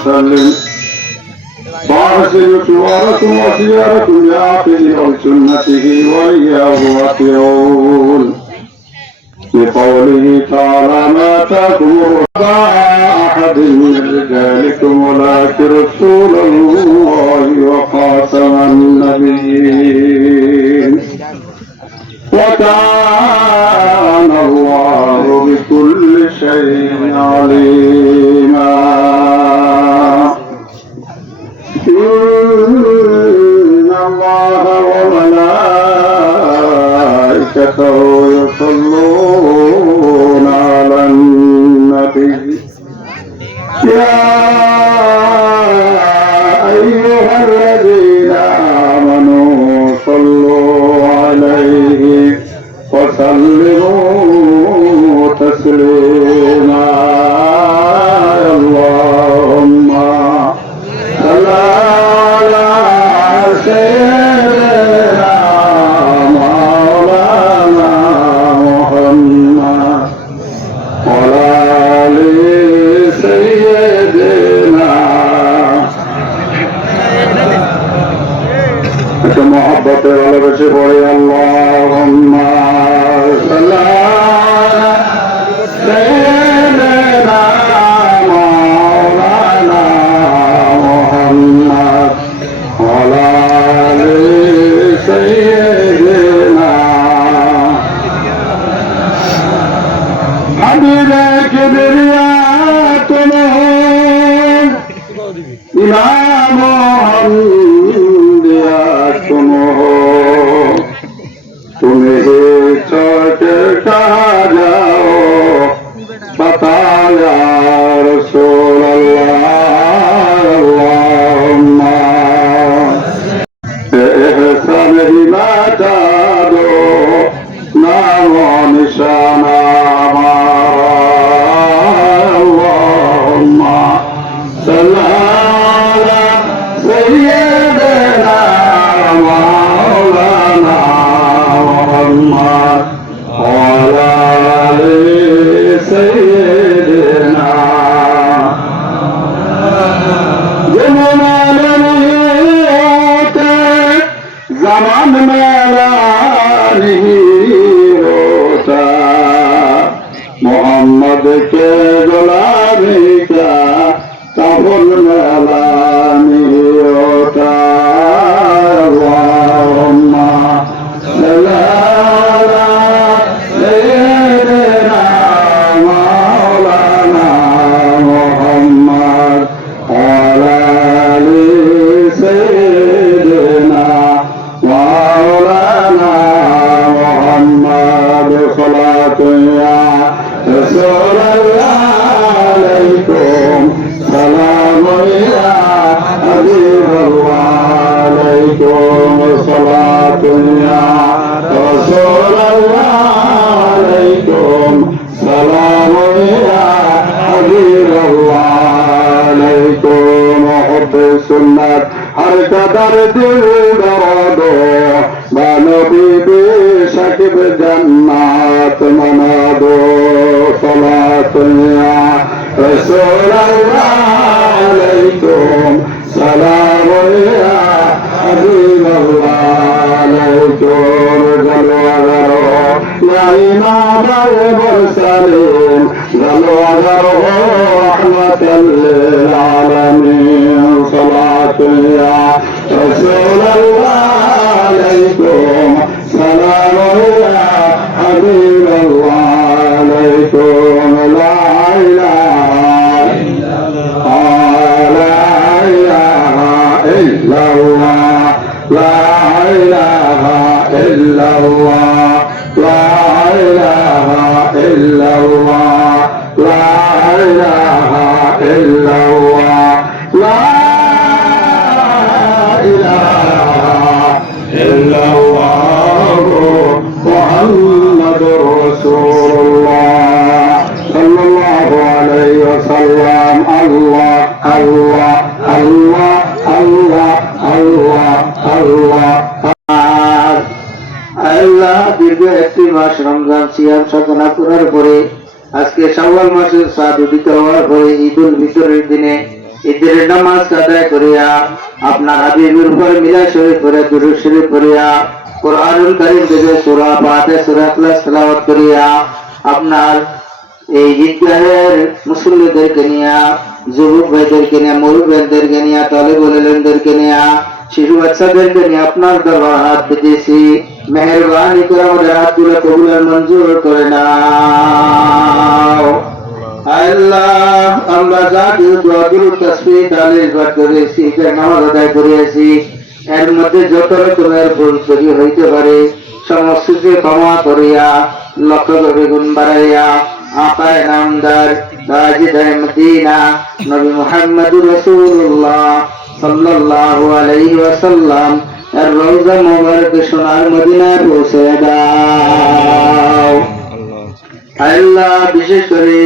وسلم بارسل صورة وسيرة لآخر سنته وإياه أطيعون بقوله تعالى ما تأمر أحد من رجالكم ولكن رسول الله وخاتم النبيين وكان الله بكل شيء عليما إن الله وملائكته يصلون على النبي يا أيها الذين آمنوا صلوا عليه وسلموا تسليما اللهم صل على سيدنا مولانا محمد وعلى آل سيدنا محبت ভালোবেসে পড়ে اللهم صل على سيدنا مولانا محمد وعلى آل سيدنا حبيب كبرياء إمام तुम्हें छोट का जाओ बताया रसूल अल्लाह एहसान ही बता दो नाम निशाना अल्लाहुम्मा सल्ली अला सय्यिदना मौलाना محمد وعلى آل سيدنا جمال होते ज़मान मेरा नहीं होता मोहम्मद के गुलामी का कफन मेरा नहीं होता अल्लाहुम्मा सल्ली अला सय्यिदना मौलाना मुहम्मद वअला आलि सय्यिदना मौलाना मुहम्मद सलातु या रसूलल्लाह अलैकुम सलाम या हबीबल्लाह अलैकुम सलातु या رسول الله عليكم سلام يا حبيب الله عليكم حب سنة हर कदर दिल दर्दो बनबी बेशक जन्नत मना दो सलात या रसूल अल्लाह अलैकुम सलाम या हबीब अल्लाह अलैकुम يا إمام المرسلين صلوا رحمة للعالمين صلاة يا رسول الله عليكم سلام يا حبيب الله عليكم لا إله إلا الله لا إله إلا الله لا إله إلا الله لا إله إلا الله لا إله إلا الله محمد رسول الله صلى الله عليه وسلم الله الله الله الله الله الله আল্লাহ দীর্ঘ একটি মাস রমজান সিয়াম সাধনা করার পরে আজকে শাওয়াল মাসের চাঁদ উদিত হওয়ার পরে ঈদুল ফিতরের দিনে ঈদের নামাজ আদায় করিয়া আপনার হাবিবের উপর মিলাদ শরীফ করে দুরূদ শরীফ করিয়া কোরআনুল কারীম থেকে সূরা ফাতিহা সূরা ইখলাস তেলাওয়াত করিয়া আপনার এই ঈদগাহের মুসল্লিদেরকে নিয়ে যুবক ভাইদেরকে নিয়ে মুরব্বীদেরকে নিয়ে তালেবুল ইলমদেরকে নিয়ে শিশু বাচ্চাদেরকে নিয়ে আপনার দরবার হাত পেতেছি মেহেরবানি করে আমাদের হাতগুলো কবুল আর মঞ্জুর করে নাও আল্লাহ আমরা যা কিছু দোয়া দুরূদ তাসবিহ তাহলিল পাঠ করেছি নামাজ আদায় করিয়াছি এর মধ্যে যত রকমের ভুল ত্রুটি হইতে পারে সমস্ত কিছু ক্ষমা করিয়া লক্ষ কোটি গুণ বাড়াইয়া আকায়ে নামদার তাজদার মদিনা নবী মুহাম্মদুর রাসূলুল্লাহ সাল্লাল্লাহু আলাইহি ওয়াসাল্লাম এর রওজা মুবারক সোনার মদিনায় পৌঁছে দাও আল্লাহ বিশেষ করে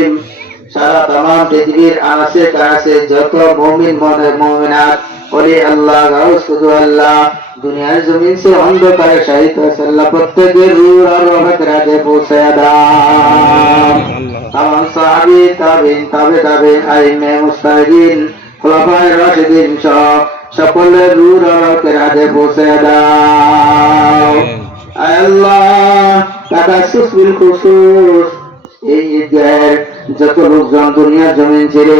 সারা তামাম পৃথিবীর আনাচে কানাচে যত মুমিন মুমিনাত ওরে আল্লাহ গাউসুদু আল্লাহ দুনিয়ার জমিন সে অন্ধকারে শাহিদ আল্লাহ প্রত্যেকের রূহ আর রহমত রাতে পৌঁছে দাও তামাম সাহাবী তাবেঈন তাবেঈন আইম্মে মুজতাহিদিন খুলাফায়ে রাশিদিন সহ সকলের রূহ আর রহমত রাতে পৌঁছে দাও আল্লাহ তাকাসসুস বিল খুসুস এই ঈদের যত লোকজন দুনিয়ার জমিন ছেড়ে